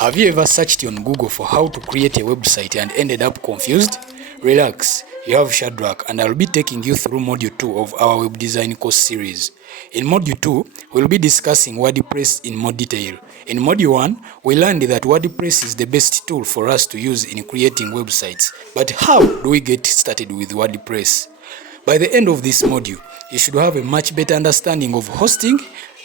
Have you ever searched on Google for how to create a website and ended up confused? Relax, you have Shadrach, and I'll be taking you through Module 2 of our web design course series. In Module 2, we'll be discussing WordPress in more detail. In Module 1, we learned that WordPress is the best tool for us to use in creating websites. But how do we get started with WordPress? By the end of this module, you should have a much better understanding of hosting,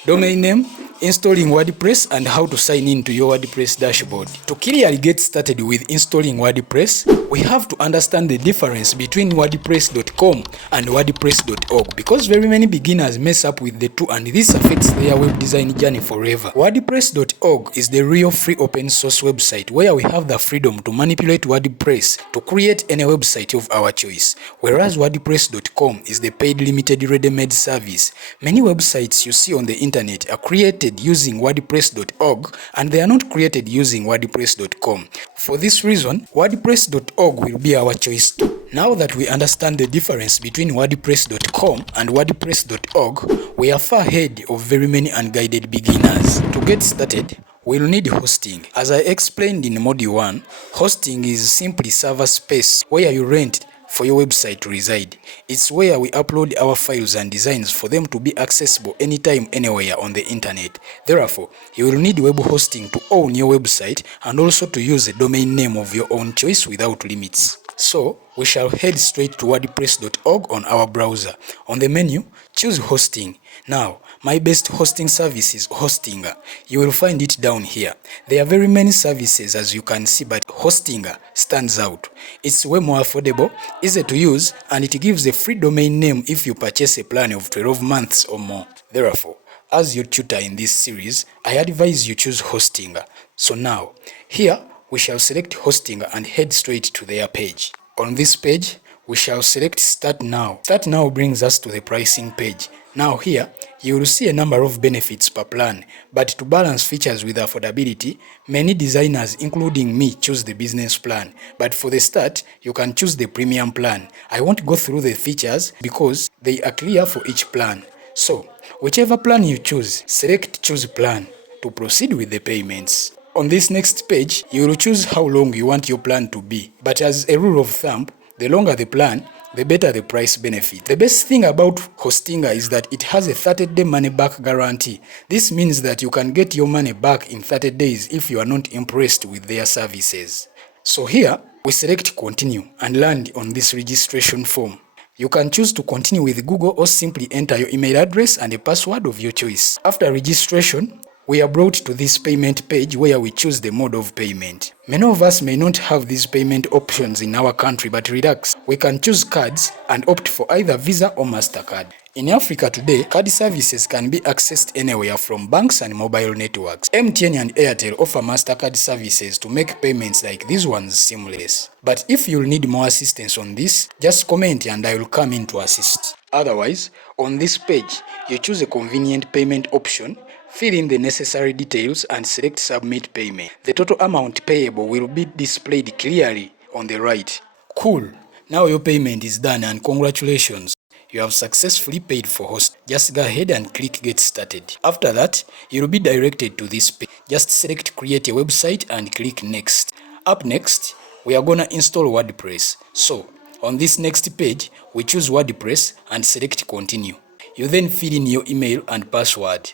domain name, installing WordPress, and how to sign in to your WordPress dashboard. To clearly get started with installing WordPress, we have to understand the difference between WordPress.com and WordPress.org because very many beginners mess up with the two and this affects their web design journey forever. WordPress.org is the real free open source website where we have the freedom to manipulate WordPress to create any website of our choice, whereas WordPress.com is the paid limited ready-made service. Many websites you see on the internet are created using WordPress.org and they are not created using WordPress.com. For this reason, WordPress.org will be our choice too. Now that we understand the difference between WordPress.com and WordPress.org, we are far ahead of very many unguided beginners. To get started, we'll need hosting. As I explained in Module 1, hosting is simply server space where you rent for your website to reside. It's where we upload our files and designs for them to be accessible anytime, anywhere on the internet. Therefore, you will need web hosting to own your website and also to use a domain name of your own choice without limits. So, we shall head straight to WordPress.org on our browser. On the menu, choose hosting. Now, my best hosting service is Hostinger. You will find it down here. There are very many services as you can see, but Hostinger stands out. It's way more affordable, easy to use, and it gives a free domain name if you purchase a plan of 12 months or more. Therefore, as your tutor in this series, I advise you choose Hostinger. So now, here we shall select Hostinger and head straight to their page. On this page, we shall select Start Now. Start Now brings us to the pricing page. Now here, you will see a number of benefits per plan, but to balance features with affordability, many designers including me choose the business plan. But for the start, you can choose the premium plan. I won't go through the features because they are clear for each plan. So, whichever plan you choose, select Choose Plan to proceed with the payments. On this next page, you will choose how long you want your plan to be. But as a rule of thumb, the longer the plan, the better the price benefit. The best thing about Hostinger is that it has a 30-day money-back guarantee. This means that you can get your money back in 30 days if you are not impressed with their services. So here, we select Continue and land on this registration form. You can choose to continue with Google or simply enter your email address and a password of your choice. After registration, we are brought to this payment page where we choose the mode of payment. Many of us may not have these payment options in our country, but relax, we can choose cards and opt for either Visa or MasterCard. In Africa today, card services can be accessed anywhere from banks and mobile networks. MTN and Airtel offer MasterCard services to make payments like these ones seamless. But if you'll need more assistance on this, just comment and I will come in to assist. Otherwise, on this page, you choose a convenient payment option, fill in the necessary details and select Submit Payment. The total amount payable will be displayed clearly on the right. Cool! Now your payment is done and congratulations! You have successfully paid for host. Just go ahead and click Get Started. After that, you will be directed to this page. Just select Create a Website and click Next. Up next, we are gonna install WordPress. So, on this next page, we choose WordPress and select Continue. You then fill in your email and password.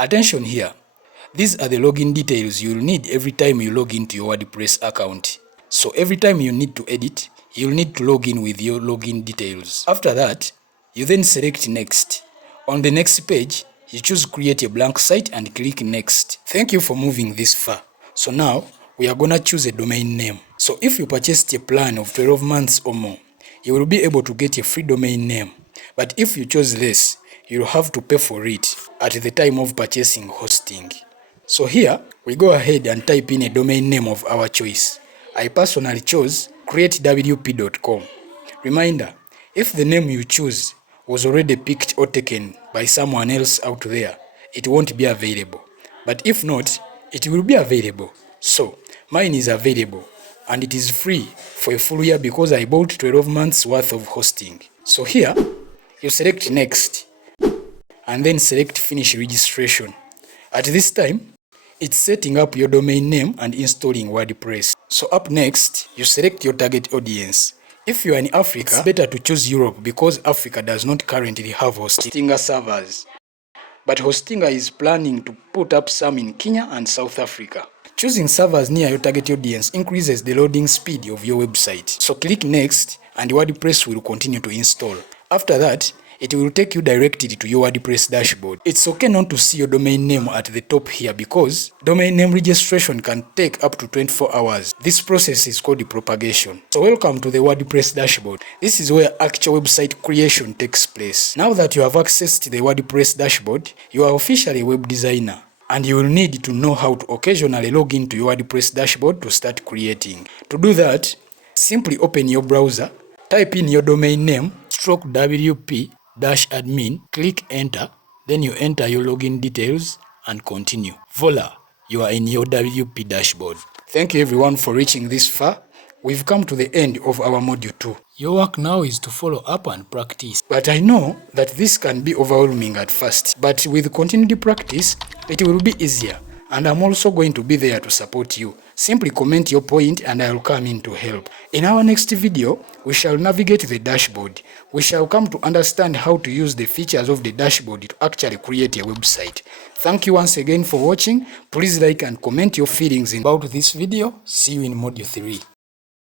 Attention here, these are the login details you'll need every time you log into your WordPress account. So every time you need to edit, you'll need to log in with your login details. After that, you then select Next. On the next page, you choose Create a Blank Site and click Next. Thank you for moving this far. So now, we are gonna choose a domain name. So if you purchased a plan of 12 months or more, you will be able to get a free domain name. But if you chose less, you'll have to pay for it at the time of purchasing hosting. So here, we go ahead and type in a domain name of our choice. I personally chose createwp.com. Reminder, if the name you choose was already picked or taken by someone else out there, it won't be available. But if not, it will be available. So, mine is available and it is free for a full year because I bought 12 months worth of hosting. So here, you select Next and then select Finish Registration. At this time, It's setting up your domain name and installing WordPress. So up next, you select your target audience. If you are in Africa, it's better to choose Europe because Africa does not currently have Hostinga servers. But Hostinga is planning to put up some in Kenya and South Africa. Choosing servers near your target audience increases the loading speed of your website. So click Next and WordPress will continue to install. After that, it will take you directly to your WordPress dashboard. It's okay not to see your domain name at the top here because domain name registration can take up to 24 hours. This process is called propagation. So welcome to the WordPress dashboard. This is where actual website creation takes place. Now that you have access to the WordPress dashboard, you are officially a web designer. And you will need to know how to occasionally log into your WordPress dashboard to start creating. To do that, simply open your browser, type in your domain name, stroke WP-admin, click enter, then you enter your login details and continue. Voila, you are in your WP dashboard. Thank you everyone for reaching this far. We've come to the end of our module 2. Your work now is to follow up and practice. But I know that this can be overwhelming at first, but with continued practice, it will be easier. And I'm also going to be there to support you. Simply comment your point and I will come in to help. In our next video, we shall navigate the dashboard. We shall come to understand how to use the features of the dashboard to actually create a website. Thank you once again for watching. Please like and comment your feelings about this video. See you in module 3.